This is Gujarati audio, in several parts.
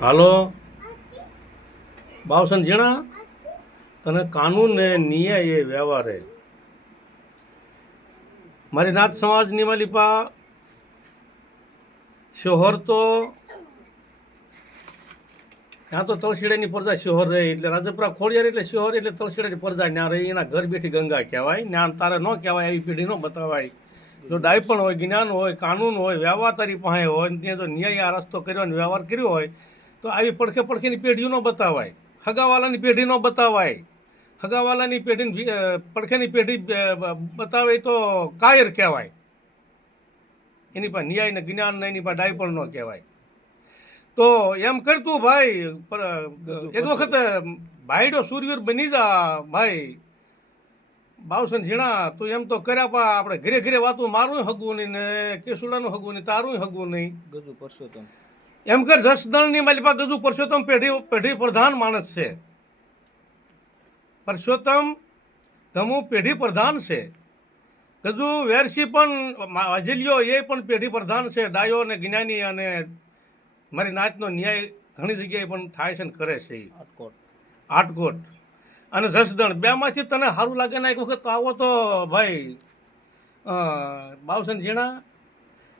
હાલો. બાવસન જીણા તને કાનૂન ને ન્યાય એ વ્યવહાર મારી નાથ સમાજની માલિપા, શોહર તો, ત્યાં તો તલસીડાની પરજા શોહર રહે, એટલે રાજપુરા ખોડિયાર એટલે શોહર, એટલે તલસીડાની પરજા ત્યાં રહી, એના ઘર બેઠી ગંગા કહેવાય, જ્ઞાન તારે ન કહેવાય એવી પેઢી ન બતાવાય. જો ડાયપણ હોય, જ્ઞાન હોય, કાનૂન હોય, વ્યવહાર તારી પાસે હોય, ત્યાં જો ન્યાય આ રસ્તો કર્યો અને વ્યવહાર કર્યો હોય તો આવી પડખે પડખેની પેઢીઓ ન બતાવાય. હગાવાલાની પેઢી ન બતાવાય. હગાવાલાની પેઢી પડખેની પેઢી બતાવે તો કાયર કહેવાય. એની પાસે ન્યાય ને જ્ઞાન ને એની પાસે ડાયપણ ન કહેવાય. તો એમ કરતું ભાઈ એક વખત ભાઈડો સૂરવીર બની જા ભાઈ. બાવસન ઝીણા, તું એમ તો કર્યા પા, આપણે ઘરે ઘરે વાતું મારું હગવું નહીં ને કેસુડાનું હગવું નહીં તારું હગવું નહીં. ગજુ પરસોત્તમ એમ કર જસદણની મારી પાસે ગજુ પરસોત્તમ પેઢી પેઢી પ્રધાન માણસ છે. પરસોત્તમ ધમુ પેઢી પ્રધાન છે. કજુ વેરસી પણ વાજલિયો એ પણ પેઢી પ્રધાન છે. ડાયો અને જ્ઞાની અને મારી નાચનો ન્યાય ઘણી જગ્યાએ પણ થાય છે ને કરે છે એ આટકોટ આટકોટ અને જસદણ બેમાંથી તને સારું લાગે ને એક વખત તો આવો તો ભાઈ બાવસન જીણા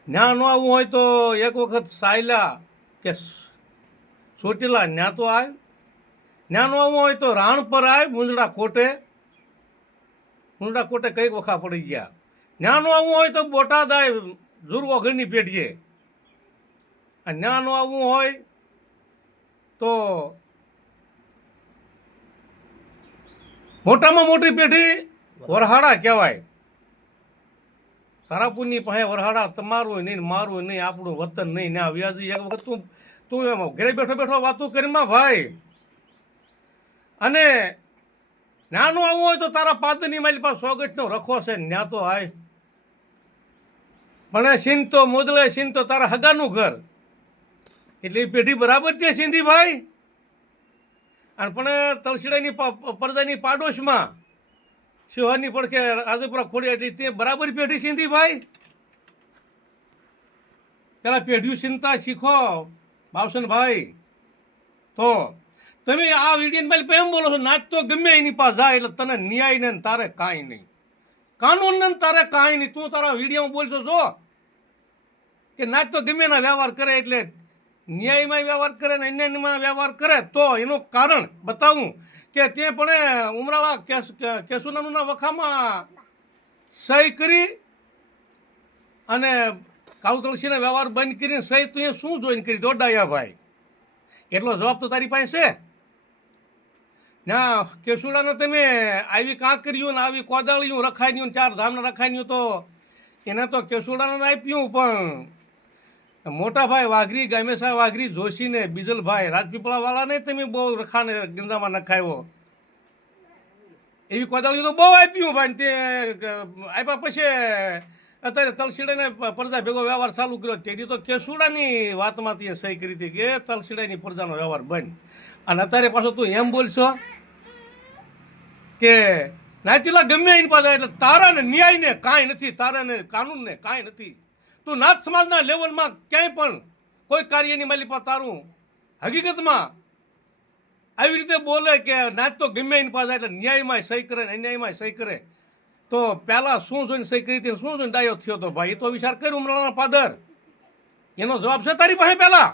જ્ઞાન ન આવવું હોય તો એક વખત સાયલા કે ચોટીલા ન્યા તો આવ ન્યા ન હોય તો રાણ પર આવ મુંજડા કોટે. મુંદડા કોટે કંઈક વખા પડી ગયા. ન્યા ન હોય તો બોટાદ આવ જુર ઘરની પેઢીએ ન્યા ન આવવું હોય તો મોટામાં મોટી પેઢી વરહાડા કહેવાય. તારાપુરની પાસે વરહાડા, તમારું નહીં ને મારું નહીં, આપણું વતન નહીં. ને આ વ્યાજી એક વખત તું તું એમ ઘરે બેઠો બેઠો વાતો કરીમાં ભાઈ. અને નાનું આવવું હોય તો તારા પાદની મારી પાસે સોગટનો રખો છે ન્યા તો હાય પણ સિંધ તો મોદલે સિંધ તો તારા હગાનું ઘર. એટલે પેઢી બરાબર છે સિંધી ભાઈ? અને પણ તલસીડાની પરદાની પાડોશમાં શિવાની પડખે રાજુપુરા ખોડી એટલે તે બરાબર પેઢી સિંધી ભાઈ. પેલા પેઢ્યું ચિંતા શીખો બાવસન ભાઈ તો તમે આ વીડિયો એમ બોલો છો, નાચ તો ગમે એની પાસે જાય એટલે તને ન્યાય ને તારે કાંઈ નહીં. કાનૂન ને તારે કાંઈ નહીં. તું તારા વિડીયોમાં બોલશો જો કે નાચ તો ગમે એના વ્યવહાર કરે, એટલે ન્યાયમાં વ્યવહાર કરે ને અન્યમાં વ્યવહાર કરે, તો એનું કારણ બતાવું. કે તે પણ ઉમરાળા કેશુનાનુના વખામાં સહી કરી અને કાળુ તુલસીના વ્યવહાર બંધ કરીને સહી તું શું જોઈને કરી? દોડાયા ભાઈ એટલો જવાબ તો તારી પાસે છે. ના, કેસુડાને તમે આવી કાંકર્યું ને આવી કોદાળિયું રખાયું ને ચાર ધામને રખાયું તો એને તો કેસુડાને આપ્યું પણ મોટા ભાઈ વાઘરી, ગામેસા વાઘરી, જોશીને, બીજલભાઈ, રાજપીપળાવાળાને તમે બહુ રખાને ગંદામાં નખાયો. એવી કોદાળી તો બહુ આપ્યું ભાઈ તે આપ્યા પછી, અત્યારે તલસીડાને પ્રજા ભેગો વ્યવહાર ચાલુ કર્યો. તેથી તો કેસુડાની વાતમાં તે સહી કરી હતી કે તલસીડાની પ્રજાનો વ્યવહાર બંધ. અને અત્યારે પાછો તું એમ બોલશો કે નાતીલા ગમે એની પાસે એટલે તારા ને ન્યાય ને કાંઈ નથી તારા ને કાનૂન ને કાંઈ નથી. તું નાથ સમાજના લેવલમાં ક્યાંય પણ કોઈ કાર્યની માલી પાસે તારું હકીકતમાં આવી રીતે બોલે કે નાચ તો ગમે એની પાસે એટલે ન્યાયમાં સહી કરે અન્યાયમાં સહી કરે, તો પહેલાં શું જોઈને સહી કરી હતી શું જોઈને ડાયો થયો તો ભાઈ એ તો વિચાર કર્યો ઉમરાના પાદર. એનો જવાબ છે તારી પાસે પહેલા.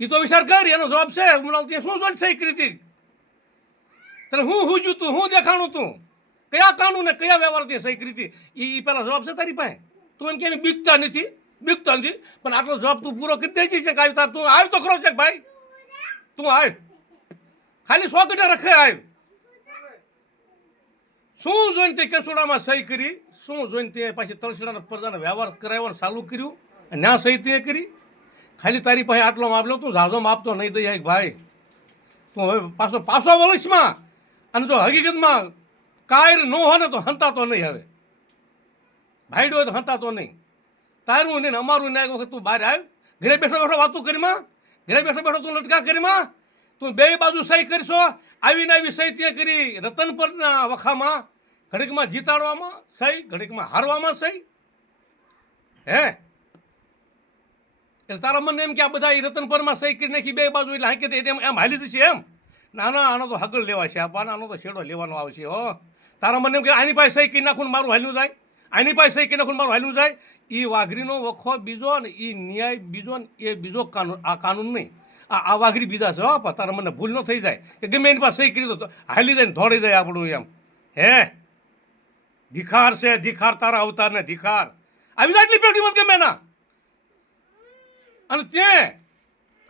એ તો વિચાર કર, એનો જવાબ છે ઉમરાલ તે શું જોઈને સહી કરી હતી? તને હું હુજ્યું તું, હું દેખાણું તું? કયા કાનૂને, કયા વ્યવહારથી સહી કરી હતી? એ પહેલાં જવાબ છે તારી પાસે? તું એમ કે બીકતા નથી બીકતા નથી, પણ આટલો જવાબ તું પૂરો કરી દે છે કે તાર. તું આવ તો ખરો છે ભાઈ. તું આવ. ખાલી સો ગઢે રખે આવ. શું જોઈને તે કેસોડામાં સહી કરી? શું જોઈને તે પાછી તલસીડાના પ્રજાનો વ્યવહાર કરાવવાનું ચાલુ કર્યું? અને ના સહી તે કરી? ખાલી તારી પાસે આટલો માપલો તું ઝાઝો માપતો નહીં દઈ ભાઈ. તું હવે પાછો પાછો વલસમાં. અને જો હકીકતમાં કાયર ન હોય ને તો હંતાતો નહીં હવે. ભાઈડો હોય તો હંતાતો નહીં. તારું નહીં અમારું એક વખત તું બહાર આવ. ઘરે બેઠો બેઠો વાતું કરીમાં ઘરે બેઠો બેઠો તું લટકા કરીમાં તું બે બાજુ સહી કરશો. આવીને આવી સહી તે કરી રતન પરના વખામાં, ઘડીકમાં જીતાડવામાં સહી, ઘડીકમાં હારવામાં સહી. હે? એટલે તારા મને એમ કે આ બધા એ રતનપરમાં સહી કરી નાખી બે બાજુ એટલે હાંકી એમ એમ હાલી જશે એમ. ના ના આનો તો હગલ લેવા છે આપવાના આનો તો છેડો લેવાનો આવશે, હો. તારા મને એમ કે આની પાસે સહી કરી નાખું મારું હાલ્યું જાય? આની પાસે સહી કરી નાખું મારું હાલ્યું જાય? એ વાઘરીનો વખો બીજો ને એ ન્યાય બીજો ને એ બીજો કાનૂન આ કાનૂન નહીં. આ આ વાઘરી બીજા છે, હા તારા મને ભૂલ ન થઈ જાય. કે ગમે એની પાસે સહી કરી દો હાલી જાય ને દોડી જાય આપણું એમ. હે? ધિખાર છે, ધિખાર તારા અવતારને ધિખાર. આવી જાય એટલી પેટી મત ગમે ના. અને તે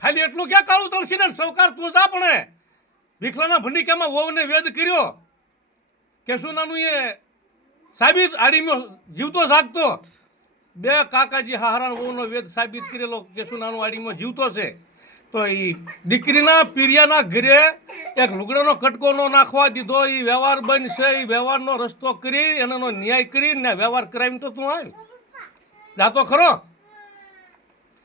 ખાલી એટલું ક્યાં કાળું તળસી ને સૌકાર તું જા પણ વિખલાના ભંડીકામાં વહુને વેદ કર્યો. કેશુનાનું એ? સાબિત આડીમ્યો જીવતો જાગતો. બે કાકાજી હારાન વહુનો વેદ સાબિત કરેલો કેશુનાનું આડીમાં જીવતો છે. તો એ દીકરીના પીરિયાના ઘરે એક લુગડાનો કટકો નો નાખવા દીધો. એ વ્યવહાર બનશે. એ વ્યવહારનો રસ્તો કરી એનો ન્યાય કરી, ને વ્યવહાર કરાવીને તો તું આવી. જાતો ખરો.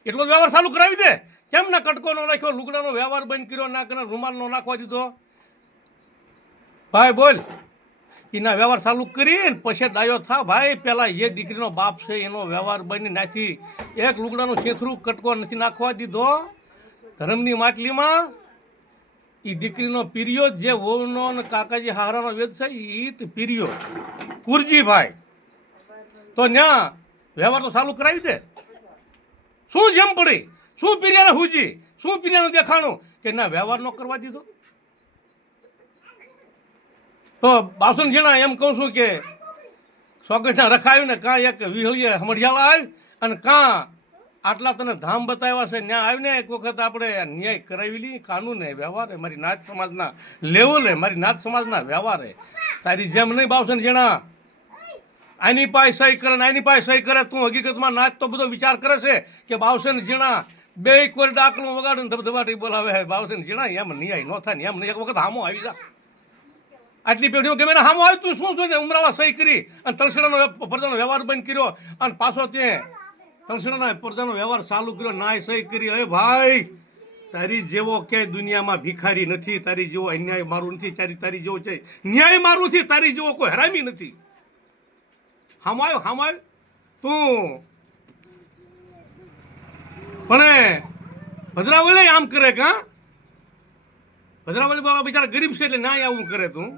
એટલો વ્યવહાર ચાલુ કરાવી દે. કેમ ના કટકો નો નાખ્યો, લુગડાનો વ્યવહાર બંધ કર્યો, ના રૂમાલ નો નાખવા દીધો? ભાઈ બોલ. એના વ્યવહાર ચાલુ કરીને પછી ડાયો થા, ભાઈ, પેલા જે દીકરીનો બાપ છે, એનો વ્યવહાર બની નાખી. એક લુગડાનું છેથરું કટકો નથી નાખવા દીધો. ધર્મની માટલીમાં એ દીકરીનો પીરિયો જે વહુનો અને કાકાજી હારાનો વેદ છે એ પીરિયો. કુરજીભાઈ તો ન્યા વ્યવહાર તો ચાલુ કરાવી દે. શું જેમ પડી? શું પીરિયાને હુજી? શું પીર્યાનું દેખાણું? કે ના, વ્યવહાર ન કરવા દીધો. તો બાસન જીણા એમ કહું છું કે સોગઠના રખાયું ને કાં એક વિહળીએ હમડિયાળા આવી અને કાં આટલા તને ધામ બતાવ્યા છે ત્યાં આવીને એક વખત આપણે ન્યાય કરાવી લઈએ કાનૂન વ્યવહાર, મારી નાથ સમાજના લેવલે, મારી નાથ સમાજના વ્યવહાર. હે તારી જેમ નહીં બાવસન જીણા આની પાસે સહી કરે આની પાસે સહી કરે, તું હકીકતમાં નાચ તો બધો વિચાર કરે છે કે બાવસન જીણા બે કોઈ ડાકનું વગાડીને ધબધબાટી બોલાવે હે બાવસન જીણા એમ ન્યાય ન થાય એમ નહીં. એક વખત હામો આવી જા. આટલી પેઢીઓ ગમે સામો આવ્યું તું, શું જોઈને ઉમરાળા સહી કરી અને તલસડાનો પ્રજાનો વ્યવહાર બંધ કર્યો અને પાછો તે તલસડાના પ્રજાનો વ્યવહાર ચાલુ કર્યો, નાય સહી કરી. અરે ભાઈ, તારી જેવો ક્યાંય દુનિયામાં ભિખારી નથી, તારી જેવો અન્યાય મારું નથી, તારી તારી જેવો છે ન્યાય મારું નથી, તારી જેવો કોઈ હરામી નથી. હામાયો આવ્યો, હામ આવ્યો. તું. પણ ભદ્રાવળી આમ કરે કા ભદ્રાવળી બાબા બિચારા ગરીબ છે એટલે ના આવું કરે તું.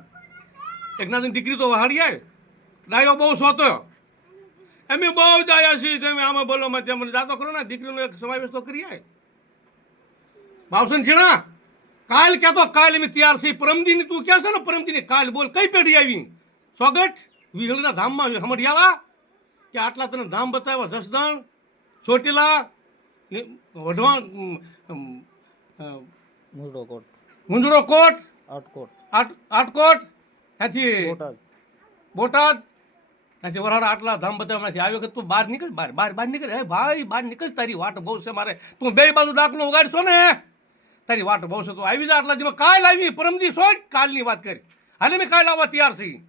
એક નાની દીકરી તો આવે. ડાયો બહુ સોતો. એમ બહુ દાયા છીએ તમે આમાં બોલો માં તેમ જાતો કરો ને દીકરીનો એક સમાવેશ તો કરી આવે બાવસન છીણા કાલ કહેતો કાલ એમ તૈયાર છે. પરમદીની તું કહે છે ને? પરમદીની કાલ બોલ કઈ પેઢી આવી? સ્વાગત વિહળના ધામમાં હમડિયાળા કે આટલા તને ધામ બતાવ્યા? જસદણ ચોટીલા વઢવાણ મુંડો કોટ. મુંદડો કોટ? આટકોટ. આટ આટકોટ? ત્યાંથી બોટાદ. નથી વરાળ આટલા ધામ બધા નથી આવ્યો કે તું બહાર નીકળ બહાર બહાર બહાર નીકળ. હે ભાઈ બહાર નીકળ તારી વાટ બહુ છે મારે. તું બે બાજુ ડાકલો ઉગાડશો ને. તારી વાટ બહુ છે તું આવી જા. આટલા દિવસ કાલ આવી પરમદી છોડ કાલની વાત કરી. હાલે મેં કાલ આવવા તૈયાર છીએ.